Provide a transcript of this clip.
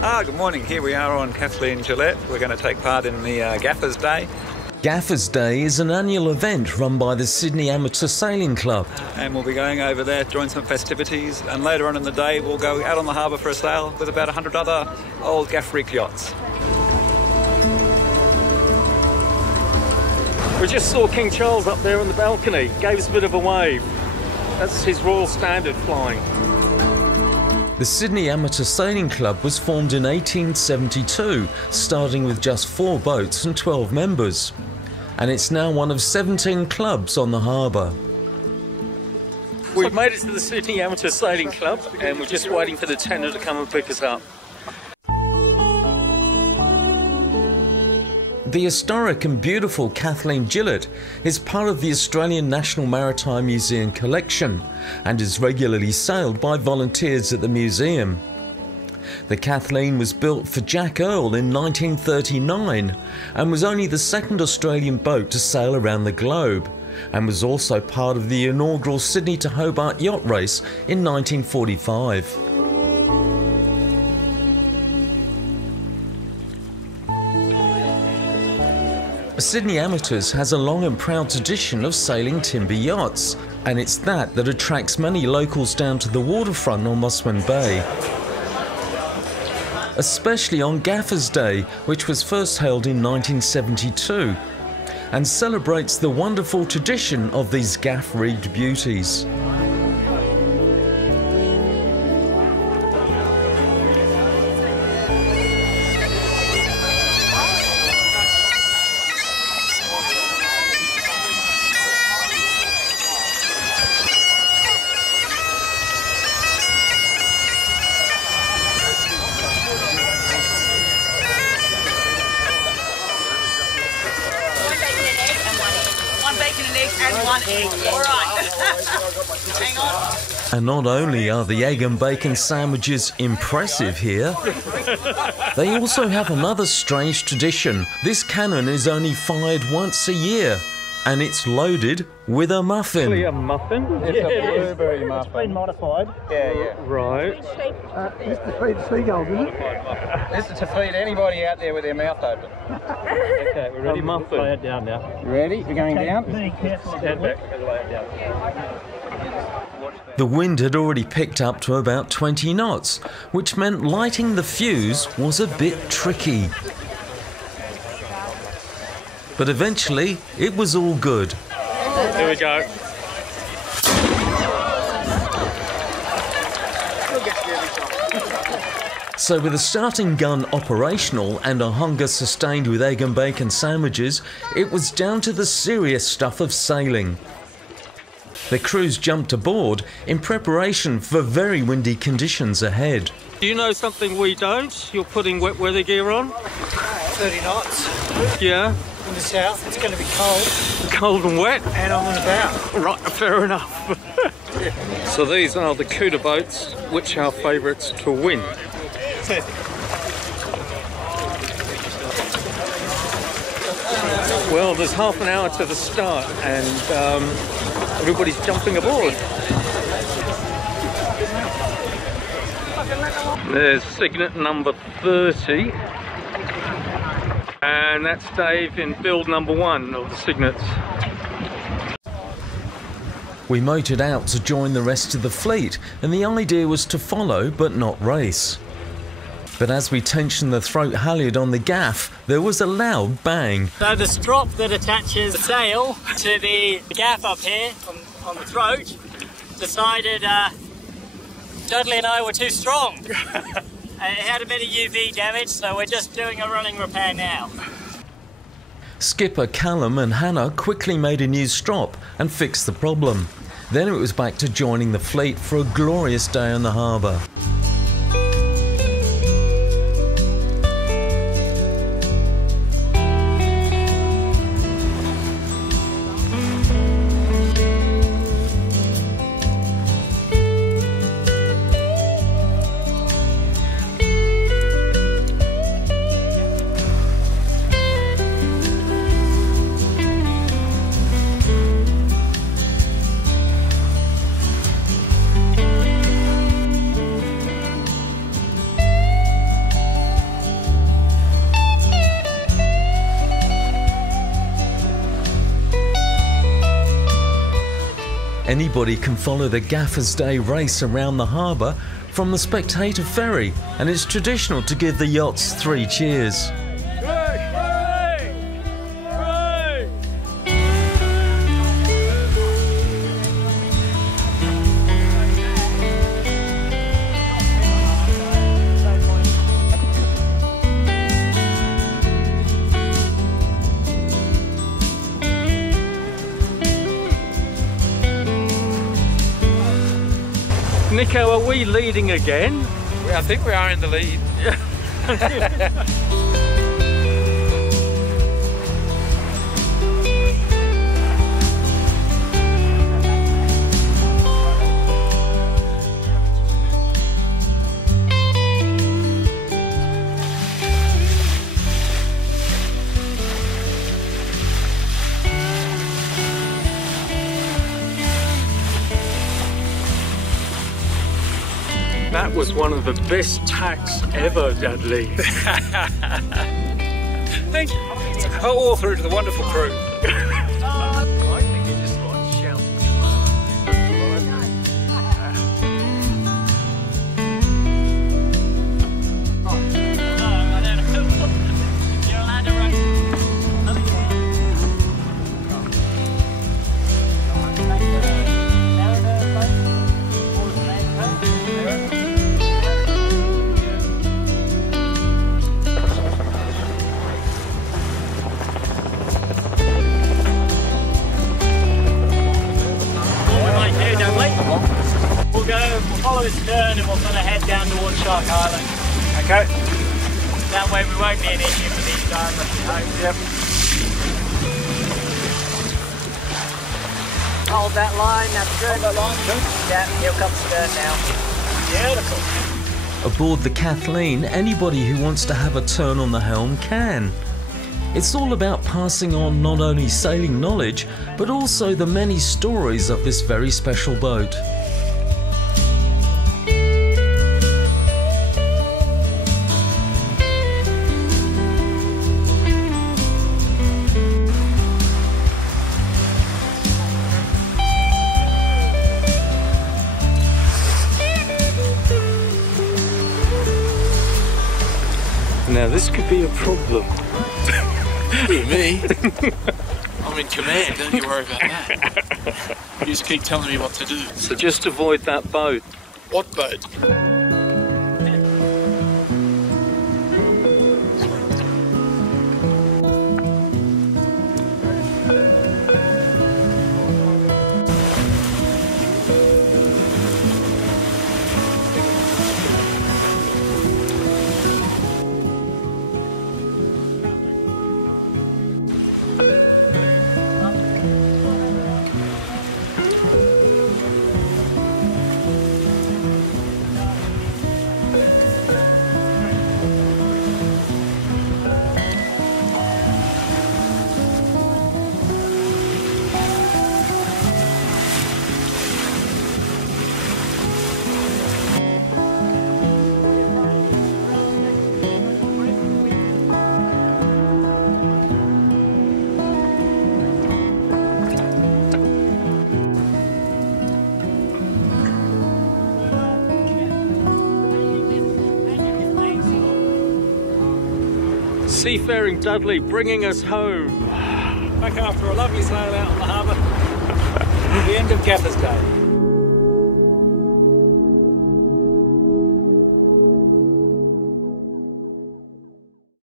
Good morning. Here we are on Kathleen Gillett. We're going to take part in the Gaffers Day. Gaffers Day is an annual event run by the Sydney Amateur Sailing Club. And we'll be going over there, join some festivities, and later on in the day we'll go out on the harbour for a sail with about 100 other old gaff rig yachts. We just saw King Charles up there on the balcony, gave us a bit of a wave. That's his Royal Standard flying. The Sydney Amateur Sailing Club was formed in 1872, starting with just 4 boats and 12 members. And it's now one of 17 clubs on the harbour. We've made it to the Sydney Amateur Sailing Club and we're just waiting for the tender to come and pick us up. The historic and beautiful Kathleen Gillett is part of the Australian National Maritime Museum collection and is regularly sailed by volunteers at the museum. The Kathleen was built for Jack Earl in 1939 and was only the second Australian boat to sail around the globe, and was also part of the inaugural Sydney to Hobart yacht race in 1945. Sydney Amateurs has a long and proud tradition of sailing timber yachts, and it's that attracts many locals down to the waterfront on Mossman Bay. Especially on Gaffers Day, which was first held in 1972, and celebrates the wonderful tradition of these gaff-rigged beauties. One bacon and egg and 1 egg. All right. Hang on. And not only are the egg and bacon sandwiches impressive here, they also have another strange tradition. This cannon is only fired once a year, and it's loaded with a muffin. A muffin? It's a blueberry muffin. It's been modified. Yeah. Right. This is to feed seagulls, isn't it? This is to feed anybody out there with their mouth open. Okay, we're ready. Muffin. Lay it down now. You ready? We're going down? Be careful. Stand back and lay it down. The wind had already picked up to about 20 knots, which meant lighting the fuse was a bit tricky. But eventually, it was all good. Here we go. So with a starting gun operational and a hunger sustained with egg and bacon sandwiches, it was down to the serious stuff of sailing. The crews jumped aboard in preparation for very windy conditions ahead. Do you know something we don't? You're putting wet weather gear on? 30 knots Yeah. in the south. It's going to be cold. Cold and wet? And on and about. Right, fair enough. So these are the Cuda boats, which are favourites to win. Well, there's half an hour to the start and everybody's jumping aboard. There's Signet number 30 and that's Dave in build number 1 of the Signets. We motored out to join the rest of the fleet, and the idea was to follow but not race. But as we tensioned the throat halyard on the gaff, there was a loud bang. So the strop that attaches the sail to the gaff up here on the throat decided Dudley and I were too strong. It had a bit of UV damage, so we're just doing a running repair now. Skipper Callum and Hannah quickly made a new strop and fixed the problem. Then it was back to joining the fleet for a glorious day on the harbour. Anybody can follow the Gaffers Day race around the harbour from the spectator ferry, and it's traditional to give the yachts 3 cheers. Nico, are we leading again? I think we are in the lead. That was one of the best tacks ever, Dudley. Thank you. All through to the wonderful crew. I think you just like shouting. You're allowed to run. We'll follow his turn and we'll sort of head down towards Shark Island. Okay. That way we won't be an issue for these guys. Yep. Hold that line, that's good. Hold that line, good. Yeah, he'll come stern now. Beautiful. Aboard the Kathleen, anybody who wants to have a turn on the helm can. It's all about passing on not only sailing knowledge, but also the many stories of this very special boat. Now this could be a problem. Me? I'm in command, don't you worry about that. You just keep telling me what to do. So just avoid that boat. What boat? Seafaring Dudley bringing us home. Back after a lovely sail out on the harbour. The end of Gaffers Day.